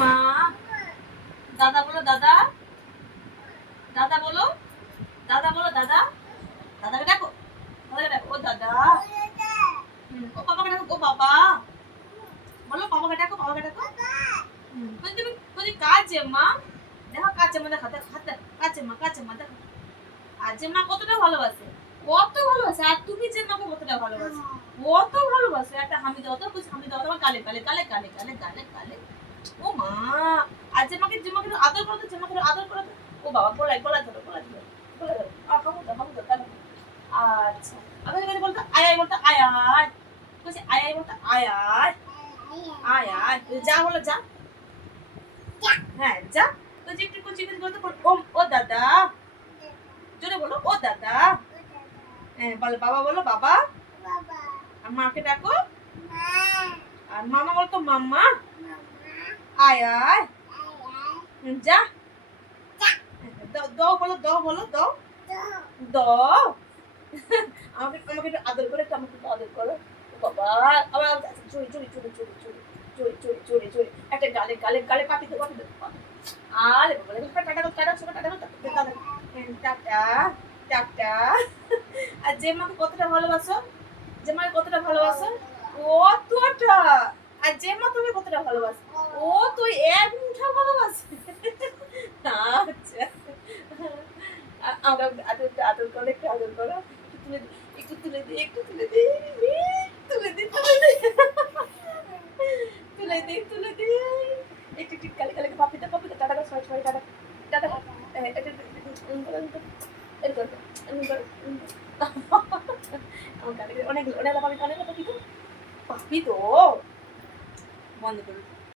মা। দাদা বলো দাদা। দাদা বলো। দাদা বলো দাদা। দাদাকে ডাকো। দাদাকে ডাকো। ও দাদা। ও পাপাকে ডাকো। ও বাবা। বলো পাপাকে ডাকো। পাপাকে ডাকো। তুমি তুমি কাজে মা। দেখো কাজে মা দেখো দেখো হাতে কাজে মা দেখো। আর যে মা কতটা ভালোবাসে, কত ভালোবাসে। আর তুমি যে মাকে কতটা ভালোবাসে, কত ভালোবাসে। একটা হামি দাও তো, হামি দাও তোমার গালে গালে গালে গালে গালে গালে গালে। ও মা। আর যে মাকে আদর করো তো, যে মাকে আদর করো তো। ও বাবা গলায় গলায় ধরো গলায় ধরো গলায় ধরো। আর হামু দাও দাও। আচ্ছা আমি এখানে বলতো আয় আয় বলতো আয় আয়। বলছি আয় আয় বলতো আয় আয় আয় আয়। যা বলো যা। হ্যাঁ যা। তো যে একটু কুচি কুচি বলতো ও দাদা। জোরে বলো ও দাদা। হ্যাঁ বলো বাবা বলো বাবা। আর মাকে ডাকো। আর মামা বলতো মাম্মা। আয় আয়। যা। দাও বলো দাও বলো দাও। দাও। আমাকে আমাকে একটু আদর করে, একটু আমাকে একটু আদর করো। বাবা আবার চুরি চুরি চুরি চুরি চুরি চুরি চুরি চুরি চুরি একটা গালে গালে গালে পাপি দে পাপি দে। আরে বাবা টাটা টাটা ছোট টাটা টাটা টাটা। আর যে মাকে কতটা ভালোবাসো, যে মাকে কতটা ভালোবাসো কতটা। আর যে মা তুমি কতটা ভালোবাসো, ও তুই এক মুঠা ভালোবাসে। আচ্ছা আমরা আদর আদর করে একটু আদর করো। একটু তুলে দিই একটু তুলে দিই তুলে দিই তুলে দিই তুলে দিই তুলে দিই একটু একটু কালে কালে পাপিতে পাপিতে টাটা করে সবাই সবাই টাটা টাটা। অনেক অনেক পাপি তো পাপি তো বন্ধ করুন।